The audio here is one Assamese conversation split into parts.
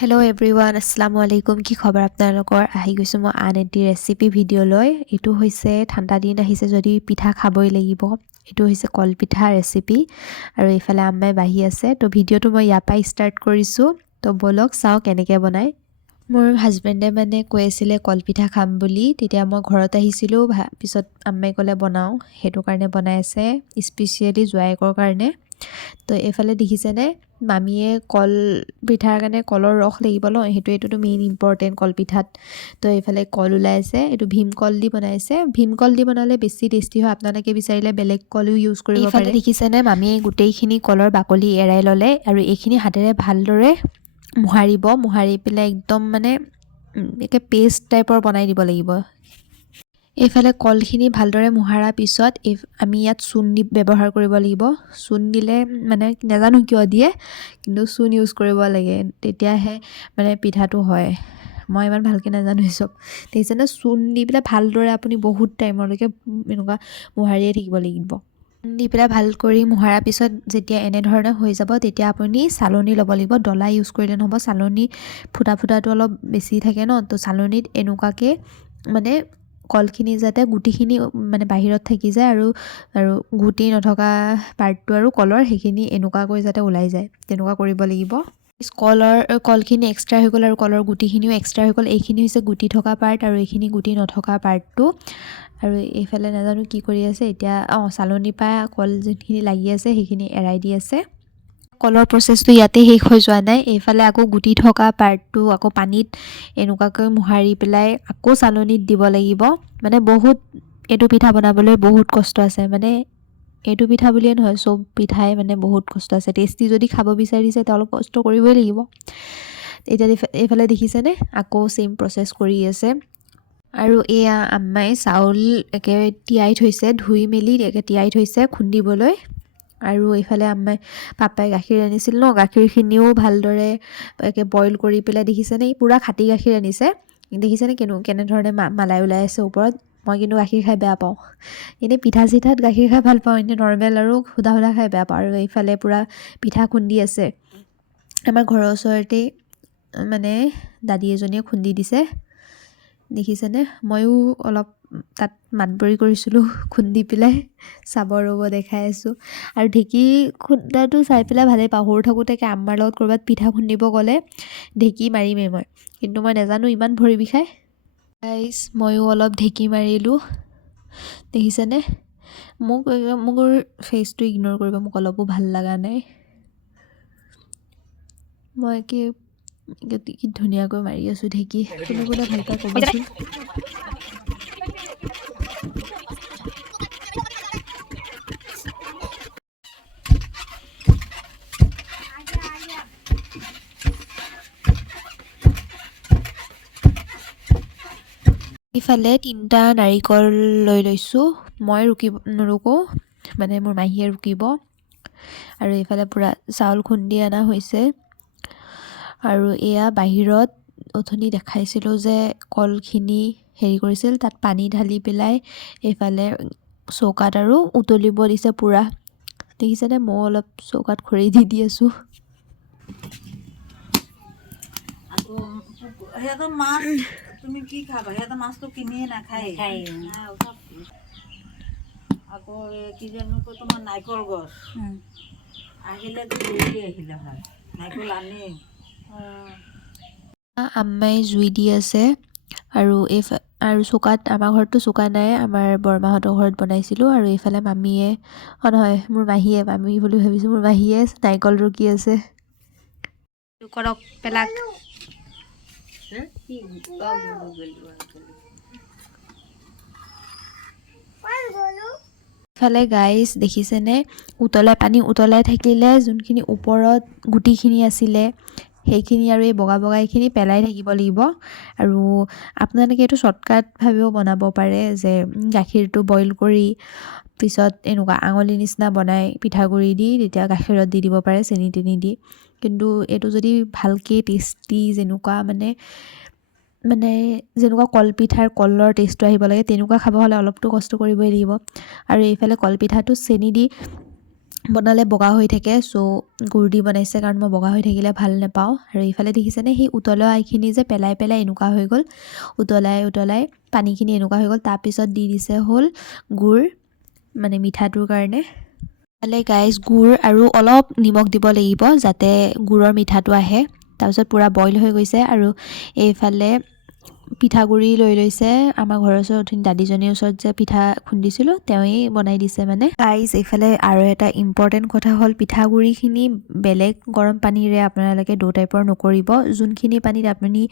হেল্ল' এভৰিৱান, আসসালামু আলাইকুম। কি খবৰ আপোনালোকৰ? আহি গৈছোঁ মই আন এটি ৰেচিপি ভিডিঅ'লৈ। এইটো হৈছে ঠাণ্ডা দিন আহিছে যদি পিঠা খাবই লাগিব। এইটো হৈছে কলপিঠা ৰেচিপি আৰু এইফালে আম্মাই বাঢ়ি আছে। তো ভিডিঅ'টো মই ইয়াৰ পৰাই ষ্টাৰ্ট কৰিছোঁ। তো ব'লক চাওঁ কেনেকৈ বনায়। মোৰ হাজবেণ্ডে কৈ আছিলে কলপিঠা খাম বুলি। তেতিয়া মই ঘৰত আহিছিলোঁ, পিছত আম্মাই ক'লে বনাওঁ, সেইটো কাৰণে বনাই আছে স্পেচিয়েলি জোৱাইকৰ কাৰণে। তো এইফালে দেখিছেনে মামীয়ে কল পিঠাৰ কাৰণে কলৰ ৰস লাগিব ন, এইটোতো মেইন ইম্পৰ্টেণ্ট কলপিঠাত। তো এইফালে কল ওলাইছে, এইটো ভীমকল দি বনাইছে। ভীমকল দি বনালে বেছি টেষ্টি হয়, আপোনালোকে বিচাৰিলে বেলেগ কলো ইউজ কৰিব পাৰে। এইফালে দেখিছেনে মামীয়ে গোটেইখিনি কলৰ বাকলি এৰাই ল'লে আৰু এইখিনি হাতেৰে ভালদৰে মোহাৰি পেলাই একদম একে পেষ্ট টাইপৰ বনাই দিব লাগিব। এইফালে কলখিনি ভালদৰে মোহাৰাৰ পিছত আমি ইয়াত চূণ ব্যৱহাৰ কৰিব লাগিব। চূণ দিলে নাজানো কিয় দিয়ে, কিন্তু চূণ ইউজ কৰিব লাগে, তেতিয়াহে পিঠাটো হয়। মই ইমান ভালকৈ নাজানো চব। দেখিছেনে, চূণ দি পেলাই ভালদৰে আপুনি বহুত টাইমলৈকে এনেকুৱা মোহাৰিয়ে থাকিব লাগিব। দি পেলাই ভাল কৰি মোহাৰাৰ পিছত যেতিয়া এনেধৰণে হৈ যাব, তেতিয়া আপুনি চালনী ল'ব লাগিব। ডলা ইউজ কৰিলে নহ'ব, চালনী ফুটাটো অলপ বেছি থাকে ন, তো চালনীত এনেকুৱাকৈ কলখিনি যাতে গুটিখিনি বাহিৰত থাকি যায় আৰু গুটি নথকা পাৰ্টটো আৰু কলৰ সেইখিনি এনেকুৱাকৈ যাতে ওলাই যায়, তেনেকুৱা কৰিব লাগিব। কলখিনি এক্সট্ৰা হৈ গ'ল আৰু কলৰ গুটিখিনিও এক্সট্ৰা হৈ গ'ল। এইখিনি হৈছে গুটি থকা পাৰ্ট আৰু এইখিনি গুটি নথকা পাৰ্টটো। আৰু এইফালে নাজানো কি কৰি আছে এতিয়া। চালনীৰ পৰা কল যোনখিনি লাগি আছে সেইখিনি এৰাই দি আছে। কলৰ প্ৰচেছটো ইয়াতে শেষ হৈ যোৱা নাই। এইফালে আকৌ গুটি থকা পাৰ্টটো আকৌ পানীত এনেকুৱাকৈ মোহাৰি পেলাই আকৌ চালনীত দিব লাগিব। বহুত এইটো পিঠা বনাবলৈ বহুত কষ্ট আছে। এইটো পিঠা বুলিয়ে নহয়, চব পিঠাই বহুত কষ্ট আছে। টেষ্টি যদি খাব বিচাৰিছে তেতিয়া অলপ কষ্ট কৰিবই লাগিব। এতিয়া এইফালে দেখিছেনে, আকৌ ছেইম প্ৰচেছ কৰি আছে। আৰু এয়া আম্মাই চাউল একেবাৰে তিয়াই থৈছে, ধুই মেলি তিয়াই থৈছে খুন্দিবলৈ। আৰু এইফালে পাপাই গাখীৰ আনিছিল ন, গাখীৰখিনিও ভালদৰে বইল কৰি পেলাই দেখিছেনে, পূৰা খাটি গাখীৰ আনিছে। দেখিছেনে কেনেধৰণে মালাই ওলাই আছে ওপৰত। মই কিন্তু গাখীৰ খাই বেয়া পাওঁ। এনেই পিঠা চিঠাত গাখীৰ খাই ভাল পাওঁ, এনেই নৰ্মেল আৰু সুদা খাই বেয়া পাওঁ। আৰু এইফালে পূৰা পিঠা খুন্দি আছে। আমাৰ ঘৰৰ ওচৰতেই দাদী এজনীয়ে খুন্দি দিছে, দেখিছেনে। ময়ো অলপ তাত মাতবৰি কৰিছিলোঁ খুন্দি পেলাই। চাব ৰ'ব, দেখাই আছোঁ। আৰু ঢেঁকী খুন্দাটো চাই পেলাই ভালেই পাওঁ। সৰু থাকোঁতে আম্মাৰ লগত ক'ৰবাত পিঠা খুন্দিব গ'লে ঢেঁকী মাৰিমেই মই, কিন্তু মই নাজানো ইমান ভৰি বিষায়। ময়ো অলপ ঢেঁকী মাৰিলোঁ, দেখিছেনে। মোৰ ফেচটো ইগন'ৰ কৰিব, মোক অলপো ভাল লগা নাই। মই কি ধুনীয়াকৈ মাৰি আছোঁ ঢেঁকী। কোনে ভাল পায় ক'বচোন। ইফালে 3টা নাৰিকল লৈ লৈছোঁ। মই নুৰুকোঁ, মোৰ মাহীয়ে ৰুকিব। আৰু এইফালে পূৰা চাউল খুন্দি অনা হৈছে। আৰু এয়া বাহিৰত অথনি দেখাইছিলোঁ যে কলখিনি হেৰি কৰিছিল, তাত পানী ঢালি পেলাই এইফালে চৌকাত আৰু উতলিব দিছে পূৰা। দেখিছেনে, মই অলপ চৌকাত খৰি দি আছোঁ। সিহঁতৰ মাছ তুমি কি খাবা, সিহঁতৰ মাছটো কিনিয়ে নাখায়। আকৌ কি জানো তোমাৰ নাৰিকল গছ আহিলেতো দেৰি আহিলে হয়, নাৰিকল আনেই। আম্মাই জুই দি আছে। আৰু চৌকাত, আমাৰ ঘৰততো চৌকা নাই, আমাৰ বৰমাহঁতৰ ঘৰত বনাইছিলোঁ। আৰু এইফালে মামীয়ে, নহয় মোৰ মাহীয়ে, মামী বুলি ভাবিছোঁ, মোৰ মাহীয়ে নাৰিকল ৰুকি আছে। কৰক পেলাক। ইফালে গাইজ দেখিছেনে, পানী উতলাই থাকিলে যোনখিনি ওপৰত গুটিখিনি আছিলে সেইখিনি আৰু এই বগা এইখিনি পেলাই থাকিব লাগিব। আৰু আপোনালোকে এইটো শ্বৰ্টকাটভাৱেও বনাব পাৰে, যে গাখীৰটো বইল কৰি পিছত এনেকুৱা আঙুলি নিচিনা বনাই পিঠাগুড়ি দি তেতিয়া গাখীৰত দি দিব পাৰে, চেনি তেনি দি। কিন্তু এইটো যদি ভালকৈ টেষ্টি যেনেকুৱা যেনেকুৱা কলপিঠাৰ কলৰ টেষ্টটো আহিব লাগে তেনেকুৱা খাব হ'লে অলপতো কষ্ট কৰিবই লাগিব। আৰু এইফালে কলপিঠাটো চেনি দি বনালে বগা হৈ থাকে, চ' গুড় দি বনাইছে কাৰণ মই বগা হৈ থাকিলে ভাল নাপাওঁ। আৰু ইফালে দেখিছেনে সেই উতলোৱা এইখিনি যে পেলাই পেলাই এনেকুৱা হৈ গ'ল, উতলাই উতলাই পানীখিনি এনেকুৱা হৈ গ'ল। তাৰপিছত দি দিছে হ'ল গুড়, মানে মিঠাটোৰ কাৰণে। ইফালে গাইজ গুড় আৰু অলপ নিমখ দিব লাগিব যাতে গুড়ৰ মিঠাটো আহে। তাৰপিছত পূৰা বইল হৈ গৈছে। আৰু এইফালে পিঠাগুড়ি লৈ লৈছে। আমাৰ ঘৰৰ ওচৰত উঠি দাদীজনীৰ ওচৰত যে পিঠা খুন্দিছিলোঁ তেওঁৱেই বনাই দিছে মানে। গাইজ এইফালে আৰু এটা ইম্পৰ্টেণ্ট কথা হ'ল পিঠাগুড়িখিনি বেলেগ গৰম পানীৰে আপোনালোকে ডো টাইপৰ নকৰিব। যোনখিনি পানীত আপুনি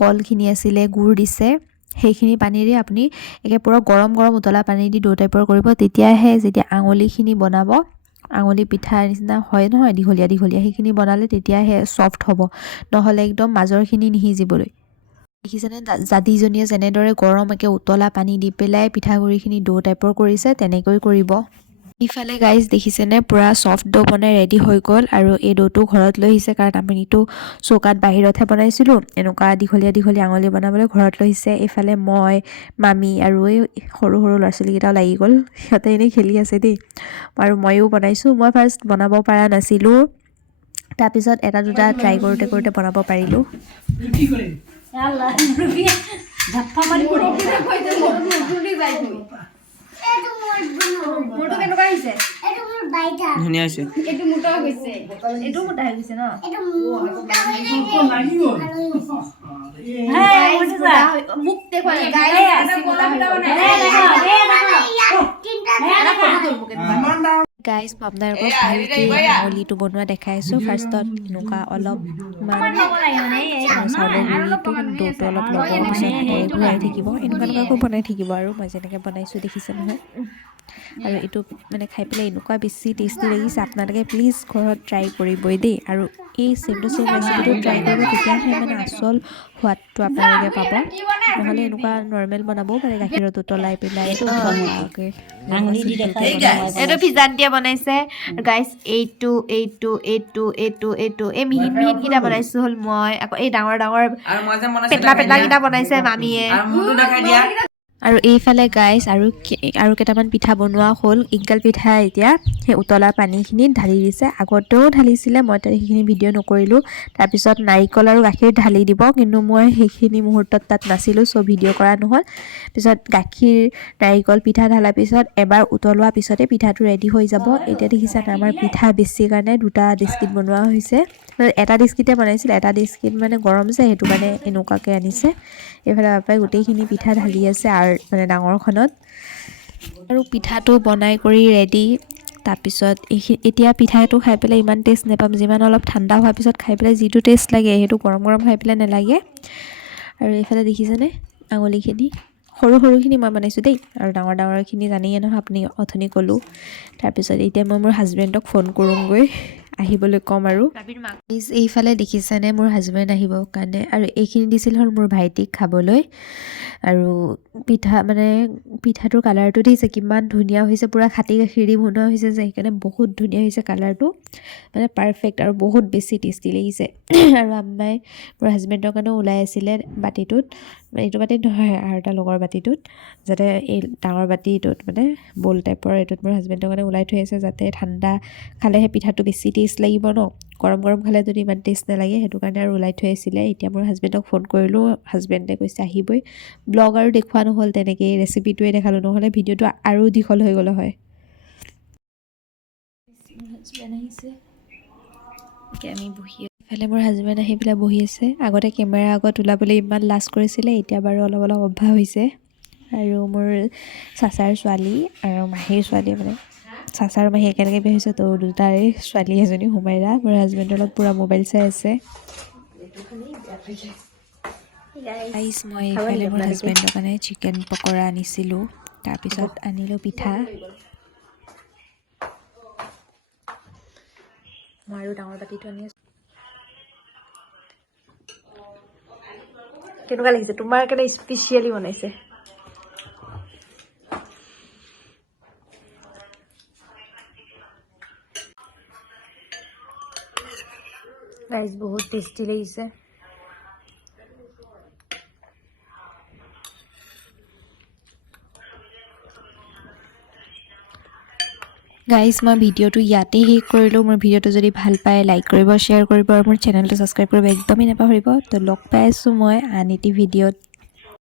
কলখিনি আছিলে গুড় দিছে সেইখিনি পানীৰে আপুনি একে পূৰা গৰম গৰম উতলা পানী দি ডো টাইপৰ কৰিব। তেতিয়াহে যেতিয়া আঙুলিখিনি বনাব, আঙুলি পিঠাৰ নিচিনা হয় নহয় দীঘলীয়া দীঘলীয়া, সেইখিনি বনালে তেতিয়াহে ছফ্ট হ'ব, নহ'লে একদম মাজৰখিনি নিসিজিবলৈ। দেখিছেনে দাদীজনীয়ে যেনেদৰে গৰম একে উতলা পানী দি পেলাই পিঠাগুড়িখিনি ডো টাইপৰ কৰিছে তেনেকৈ কৰিব। ইফালে গাইজ দেখিছেনে পূৰা ছফ্ট ডো বনাই ৰেডি হৈ গ'ল। আৰু এই ডোটো ঘৰত লৈ আহিছে কাৰণ আমিতো চৌকাত বাহিৰতহে বনাইছিলোঁ, এনেকুৱা দীঘলীয়া দীঘলীয়া আঙুলি বনাবলৈ ঘৰত লৈ আহিছে। এইফালে মই, মামী আৰু এই সৰু সৰু ল'ৰা ছোৱালীকেইটাও লাগি গ'ল, সিহঁতে এনেই খেলি আছে দেই। আৰু ময়ো বনাইছোঁ। মই ফাৰ্ষ্ট বনাব পৰা নাছিলোঁ, তাৰপিছত এটা দুটা ট্ৰাই কৰোঁতে কৰোঁতে বনাব পাৰিলোঁ। ধুনীয়া হৈছে। গাইজ মই আপোনালোকক ভালকৈ আঙুলিটো বনোৱা দেখাইছোঁ। ফাৰ্ষ্টত এনেকুৱা অলপমান চাউলৰ গুড়িটো ডোটো অলপ ল'ব, পিছত হাতেৰে ঘূৰাই থাকিব, এনেকুৱা এনেকুৱাকৈ বনাই থাকিব। আৰু মই যেনেকৈ বনাইছোঁ দেখিছে নহয়। আৰু এইটো মানে খাই পেলাই এনেকুৱা বেছি টেষ্টি লাগিছে, আপোনালোকে প্লিজ ঘৰত ট্ৰাই কৰিবই দেই। আৰু এই ছেম টু ছেম ৰেচিপিটো ট্ৰাই কৰিব, তেতিয়াহে মানে আচল সোৱাদটো আপোনালোকে পাব। নহ'লে এনেকুৱা নৰ্মেল বনাবও পাৰে, গাখীৰত উতলাই পেলাই এইটো ভিজান্তিয়ে বনাইছে গাইজ। এইটো এইটো এইটো এইটো এইটো এই মিহিন মিহিন কেইটা বনাইছো হ'ল মই। আকৌ এই ডাঙৰ ডাঙৰ আৰু মই যে বনাইছো পেটলা পেটলা কেইটা বনাইছে মামীয়ে। আৰু মোৰটো দেখাই দিয়া। আৰু এইফালে গাইজ আৰু কেইটামান পিঠা বনোৱা হ'ল। ইগদাল পিঠা এতিয়া সেই উতলা পানীখিনিত ঢালি দিছে। আগতেও ঢালিছিলে, মই সেইখিনি ভিডিঅ' নকৰিলোঁ। তাৰপিছত নাৰিকল আৰু গাখীৰ ঢালি দিব, কিন্তু মই সেইখিনি মুহূৰ্তত তাত নাছিলোঁ, চ' ভিডিঅ' কৰা নহ'ল। পিছত গাখীৰ নাৰিকল পিঠা ঢালাৰ পিছত এবাৰ উতলোৱাৰ পিছতে পিঠাটো ৰেডি হৈ যাব। এতিয়া দেখিছানে আমাৰ পিঠা বেছি কাৰণে দুটা ডেচকিট বনোৱা হৈছে। এটা ডেচকিতে বনাইছিল, এটা ডেচকিট মানে গৰম যে সেইটো কাৰণে এনেকুৱাকৈ আনিছে। এইফালে পাপাই গোটেইখিনি পিঠা ঢালি আছে আৰু মানে ডাঙৰখনত। আৰু পিঠাটো বনাই কৰি ৰেডি। তাৰপিছত এতিয়া পিঠাটো খাই পেলাই ইমান টেষ্ট নাপাম, যিমান অলপ ঠাণ্ডা হোৱাৰ পিছত খাই পেলাই যিটো টেষ্ট লাগে সেইটো গৰম গৰম খাই পেলাই নালাগে। আৰু এইফালে দেখিছেনে আঙুলিখিনি, সৰু সৰুখিনি মই বনাইছোঁ দেই, আৰু ডাঙৰ ডাঙৰখিনি জানেই নহয় আপুনি, অথনি ক'লোঁ। তাৰপিছত এতিয়া মই মোৰ হাজবেণ্ডক ফোন কৰোঁগৈ, আহিবলৈ ক'ম। আৰু এইফালে দেখিছেনে মোৰ হাজবেণ্ড আহিবৰ কাৰণে, আৰু এইখিনি দিছিল হ'ল মোৰ ভাইটিক খাবলৈ। আৰু পিঠাটোৰ কালাৰটো দেখিছে কিমান ধুনীয়া হৈছে, পূৰা খাটি গাখীৰ দি বনোৱা হৈছে যে সেইকাৰণে বহুত ধুনীয়া হৈছে কালাৰটো, মানে পাৰফেক্ট আৰু বহুত বেছি টেষ্টি লাগিছে। আৰু আম্মাই মোৰ হাজবেণ্ডৰ কাৰণেও ওলাই আছিলে বাতিটোত, এইটো বাতিত নহয় আৰু এটা লগৰ বাতিটোত, যাতে এই ডাঙৰ বাতিটোত মানে বল টাইপৰ এইটোত মোৰ হাজবেণ্ডৰ কাৰণে ওলাই থৈ আছে, যাতে ঠাণ্ডা খালেহে পিঠাটো বেছি টেষ্ট লাগিব ন, গৰম গৰম খালে যদি ইমান টেষ্ট নালাগে, সেইটো কাৰণে আৰু ওলাই থৈ আছিলে। এতিয়া মোৰ হাজবেণ্ডক ফোন কৰিলোঁ, হাজবেণ্ডে কৈছে আহিবই। ব্লগ আৰু দেখুওৱা নহ'ল, তেনেকেই ৰেচিপিটোৱে দেখালোঁ, নহ'লে ভিডিঅ'টো আৰু দীঘল হৈ গ'লে হয়। ইফালে মোৰ হাজবেণ্ড আহি পেলাই বহি আছে। আগতে কেমেৰা আগত ওলাবলৈ ইমান লাজ কৰিছিলে, এতিয়া বাৰু অলপ অলপ অভ্যাস হৈছে। আৰু মোৰ চাচাৰ ছোৱালী আৰু মাহীৰ ছোৱালী, মানে চাচা আৰু মাহী একেলগে বিয়া হৈছে, তো দুটাৰে ছোৱালী এজনী হুমাইৰা। মোৰ হাজবেণ্ডৰ লগত পূৰা মোবাইল চাই আছে। মই এইফালে মোৰ হাজবেণ্ডৰ কাৰণে চিকেন পকৰা আনিছিলোঁ, তাৰপিছত আনিলোঁ পিঠা। মই আৰু ডাঙৰ বাতিটো আনি আছোঁ। কেনেকুৱা লাগিছে? তোমাৰ কাৰণে স্পেচিয়েলি বনাইছে। গাইজ বহুত টেষ্টি লাগিছে। গাইজ মই ভিডিঅ'টো ইয়াতেই শেষ কৰিলোঁ মোৰ ভিডিঅ'টো যদি ভাল পায় লাইক কৰিব শ্বেয়াৰ কৰিব আৰু মোৰ চেনেলটো ছাবস্ক্ৰাইব কৰিব একদমেই নাপাহৰিব তো লগ পাই আছোঁ মই আন এটি ভিডিঅ'ত